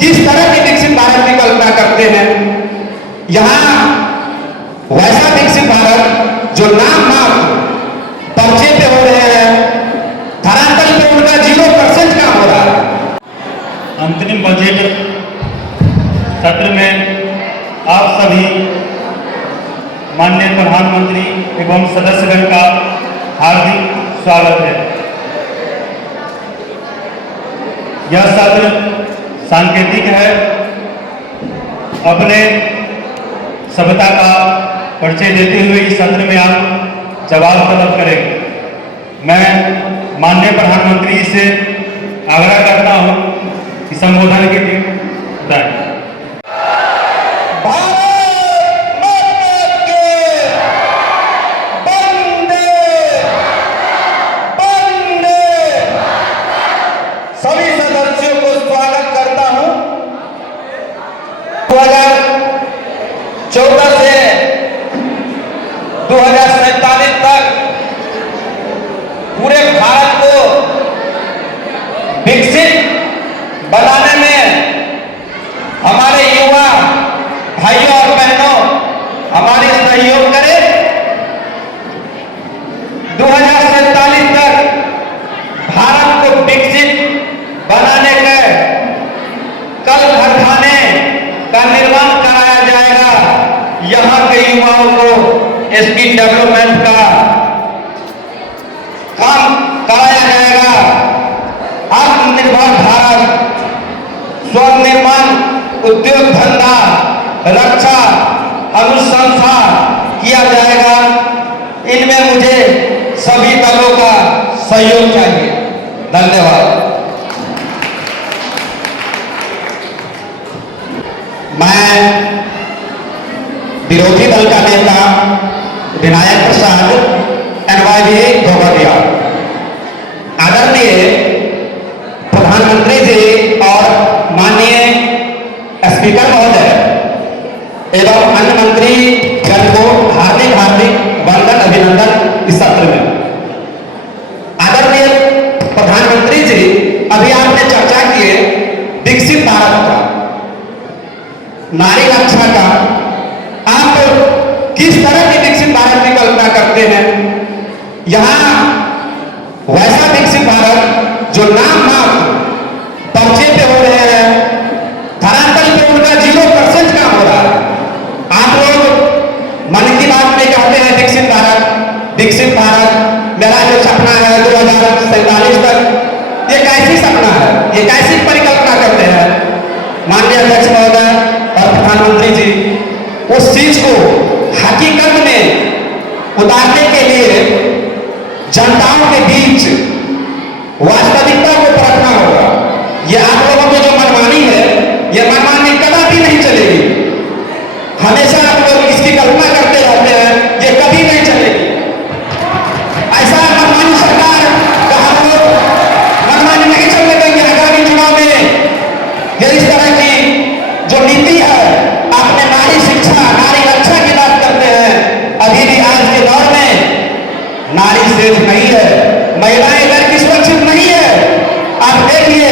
किस तरह के विकसित भारत की कल्पना करते हैं। यहाँ वैसा विकसित भारत जो नाम मात्र पर्चे पे हो रहे हैं, धरातल पे उनका 0% काम हो रहा है। अंतरिम बजट सत्र में आप सभी माननीय प्रधानमंत्री एवं सदस्यगण का हार्दिक स्वागत है। यह सत्र सांकेतिक है। अपने सभ्यता का परिचय देते हुए इस सत्र में आप जवाब तलब करेंगे। मैं माननीय प्रधानमंत्री से आग्रह करता हूं कि संबोधन के लिए बताएं। सभी सदस्यों को स्वागत करता हूं। 2014 से 2047 तक पूरे भारत को विकसित बनाने में हमारे युवा भाइयों और बहनों हमारे सहयोग करें। 2047 तक भारत को विकसित बनाने के कल कारखाने का निर्माण कराया जाएगा। यहाँ के युवाओं को स्किल डेवलपमेंट का काम कराया जाएगा। आत्मनिर्भर भारत, स्वनिर्माण, उद्योग धंधा, रक्षा, अनुसंधान किया जाएगा। इनमें मुझे सभी दलों का सहयोग चाहिए। धन्यवाद। मैं विरोधी दल का नेता विनायक प्रसाद NYV भोगरिया, आदरणीय प्रधानमंत्री जी और माननीय स्पीकर महोदय एवं अन्य मंत्री जन को हार्दिक हार्दिक वंदन अभिनंदन इस सत्र में। आदरणीय प्रधानमंत्री जी, अभी आपने चर्चा की विकसित भारत का, नारी रक्षा का। आप किस तरह के विकसित भारत की कल्पना करते हैं। यहाँ वैसा विकसित भारत जो नाम मात्र पर्चे पे हो रहे हैं, धरातल पे उनका 0% काम हो रहा है। आप लोग मन की बात में कहते हैं विकसित भारत, विकसित भारत, मेरा जो सपना है 2047 तक, ये कैसी सपना है, ये कैसी परिकल्पना करते हैं। माननीय अध्यक्ष महोदय और प्रधानमंत्री जी, उस चीज को हकीकत में उतारने के लिए जनताओं के बीच वास्तविकता को परखना होगा। ये आप लोगों की जो मनमानी है, ये मनमानी कदापि नहीं चलेगी। हमेशा आप लोग इसकी कल्पना करते रहते हैं, ये कभी नहीं चलेगी। ऐसा मनमानी सरकार का हम लोग मनमानी नहीं चलने देंगे। आगामी चुनाव में ये इस तरह की जो नीति है, आपने नारी शिक्षा, नारी रक्षा की बात करते हैं। अभी भी आज के दौर में नारी सेफ नहीं है, महिलाएं घर की सुरक्षित नहीं है। आप देखिए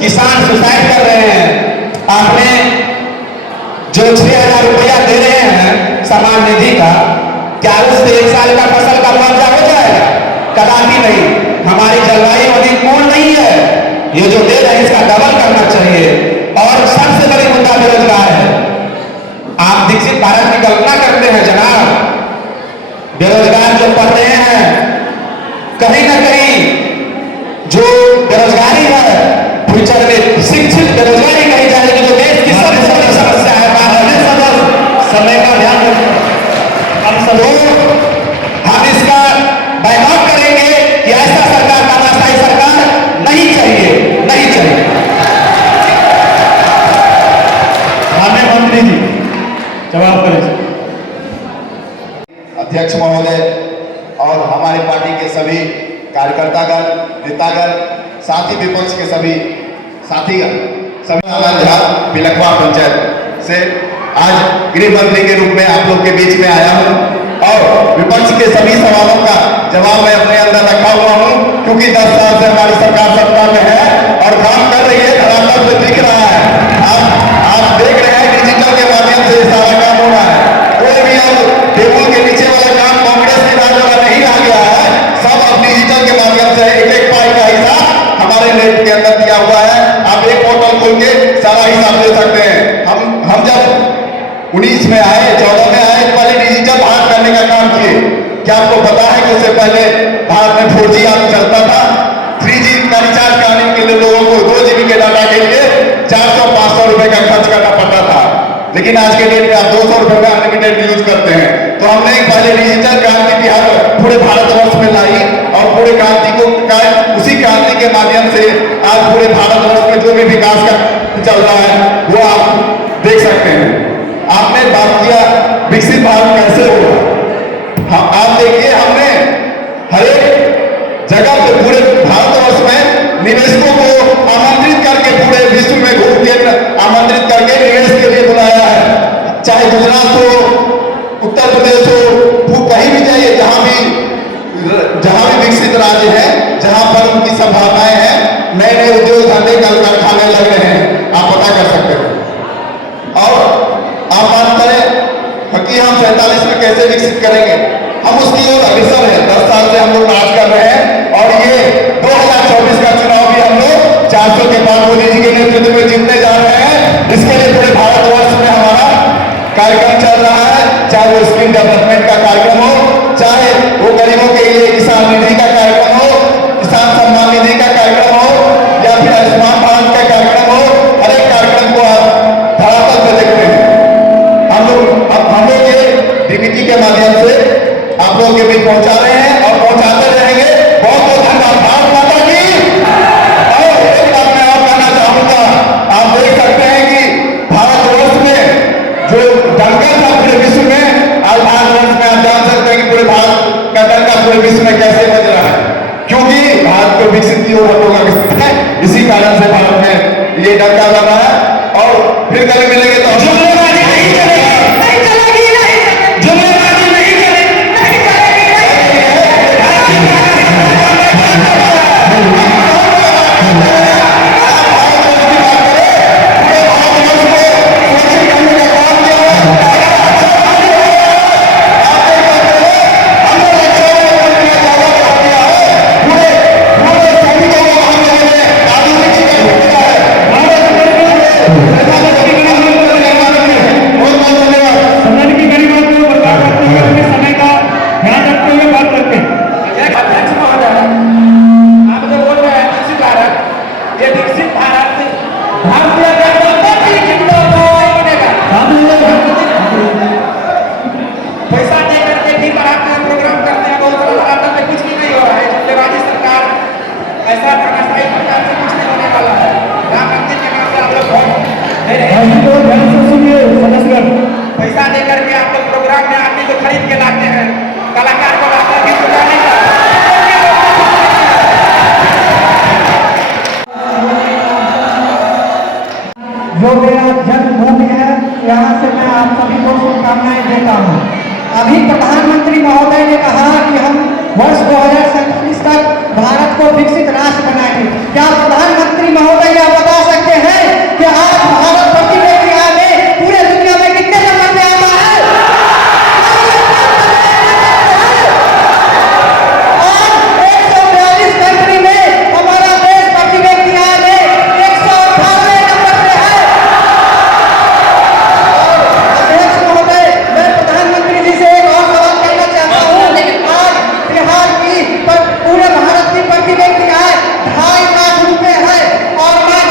किसान सुसाइड कर रहे हैं। आपने जो 6000 रुपया दे रहे हैं सम्मान निधि का, क्या उससे 1 साल का फसल का मुआवजा हो जाएगा? कदापि नहीं। हमारी जलवायु अनुकूल नहीं है। ये जो दे रहे हैं इसका डबल करना चाहिए। और सबसे बड़ी मुद्दा बेरोजगार है। आप विकसित भारत की कल्पना करते हैं जनाब, बेरोजगार जो पढ़ रहे हैं, कहीं ना कहीं जो बेरोजगारी है, फ्यूचर में शिक्षित बेरोजगारी कही जाएगी, जो देश की सबसे बड़ी समस्या है। समय का ध्यान रखें। हम इसका बैकआउट करेंगे कि ऐसा सरकार का रास्ता सरकार नहीं चाहिए, नहीं चाहिए। माननीय मंत्री जी जवाब करें। अध्यक्ष महोदय और हमारी पार्टी के सभी कार्यकर्तागण, नेतागण, साथ ही विपक्ष के सभी साथीगण, सभी बिलखवा पंचायत से आज गृह मंत्री के रूप में आप लोग के बीच में आया हूं और विपक्ष के सभी सवालों का जवाब मैं अपने अंदर रखा हुआ हूं, क्योंकि 10 साल से हमारी सरकार सत्ता में है और काम कर रही है, धरातल पे दिख रहा है। खोल के सारा हिसाब दे सकते हैं। हम जब 19 में आए, 14 में आए, पहले डिजिटल भारत करने का काम किए। क्या आपको पता है कि उससे पहले भारत में 4G आदि चलता था? 3G का रिचार्ज करने के लिए लोगों को 2 GB के डाटा के लिए 400-500 रुपए का खर्च करना पड़ता था, लेकिन आज के डेट में आप 200 रुपए में अनलिमिटेड यूज करते हैं। तो हमने पहले डिजिटल क्रांति बिहार पूरे भारतवर्ष में लाई और पूरे क्रांति को उसी क्रांति के माध्यम से आज पूरे भारतवर्ष में जो भी विकास का चल रहा है वो आप देख सकते हैं। आपने बात किया विकसित भारत कैसे होगा। आप देखिए, हमने हर एक जगह पे पूरे भारतवर्ष में निवेशकों को आमंत्रित करके पूरे विश्व में घूम के आमंत्रित करके निवेश के लिए बुलाया है। चाहे गुजरात हो, उत्तर प्रदेश हो, कहीं भी जाइए, जहां भी विकसित राज्य है, जहां पर उनकी संभावनाएं हैं, नए नए उद्योग धंधे कारखाने लग रहे हैं, आप पता कर सकते हो। और आप बात करें कि हम 47 में कैसे विकसित करेंगे, हम उसकी ओर अग्रसर है। 10 साल से हम लोग राज कर रहे हैं और ये 2024 का चुनाव भी हम लोग 400 के बाद मोदी जी के नेतृत्व में जीतने जा रहे हैं। इसके लिए पूरे भारतवर्ष में हमारा कार्यक्रम चल रहा है, चाहे वो स्किल डेवलपमेंट का कार्यक्रम हो, चाहे वो गरीबों के लिए किसान निधि का कार्यक्रम हो, किसान सम्मान निधि का कार्यक्रम हो, या फिर आयुष्मान भारत का कार्यक्रम हो। हर एक कार्यक्रम को आप धरातल पर देखते हैं। हम लोग ये डीबीटी के माध्यम से आप लोगों के बीच पहुंचा रहे हैं और पहुंचाते रहेंगे। बहुत बहुत धन्यवाद। भारत माता की। और एक बात मैं और कहना चाहूंगा, आप देख सकते हैं कि भारतवर्ष में जो दंगल था पूरे विश्व में, आज भारतवर्ष में आप जान सकते हैं कि पूरे भारत का डंका पूरे विश्व में कैसे बज रहा है, क्योंकि भारत को विकसित की ओर हम लोग अग्रसर हैं। इसी कारण से भारत में ये डंका बन रहा है। और फिर कभी मिलेंगे तो जुमलेबाजी नहीं चलेगी, नहीं चलेगी, नहीं जुमलेबाजी नहीं चलेगी, नहीं चलेगी, सदन की गरीबों को बर्बाद करते हुए अपने समय का ध्यान रखते हुए बात करते हैं। अध्यक्ष महोदय, आप जो बोल रहे हैं विकसित भारत, ये विकसित भारत भारतीय जनता पार्टी जिंदाबाद बनेगा। पैसा दे करके भी बढ़ाते हैं, प्रोग्राम करते हैं, बहुत बड़ा में कुछ भी नहीं हो रहा है। जुमलेबाजी सरकार ऐसा करना सही प्रकार से कुछ नहीं होने वाला है। राम मंदिर के नाम पे आप लोग बहुत ध्यान से सुनिए सदस्यगण। पैसा दे करके आप लोग प्रोग्राम में आदमी को खरीद के लाते हैं, कलाकार को लाते हैं, गीत गाने का। जो मेरा जन्मभूमि है, यहाँ से मैं आप सभी को शुभकामनाएं देता हूँ। अभी प्रधानमंत्री महोदय ने कहा कि हम वर्ष 2047 तक भारत को विकसित राष्ट्र बनाएंगे। क्या प्रधानमंत्री महोदय यह बता सकते हैं कि आज भारत प्रति व्यक्ति आय में पूरे दुनिया में कितने नंबर पे आता है? आज 142 कंट्री में हमारा देश प्रति व्यक्ति आय में 198 नंबर पे है। अध्यक्ष महोदय, मैं प्रधानमंत्री जी से एक और सवाल करना चाहता हूँ। आज बिहार की पूरे भारत की प्रति व्यक्ति आय 2.5 लाख रुपए है और मैं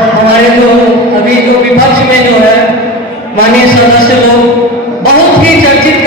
हमारे जो अभी जो विपक्ष में जो है माननीय सदस्य लोग बहुत ही चर्चित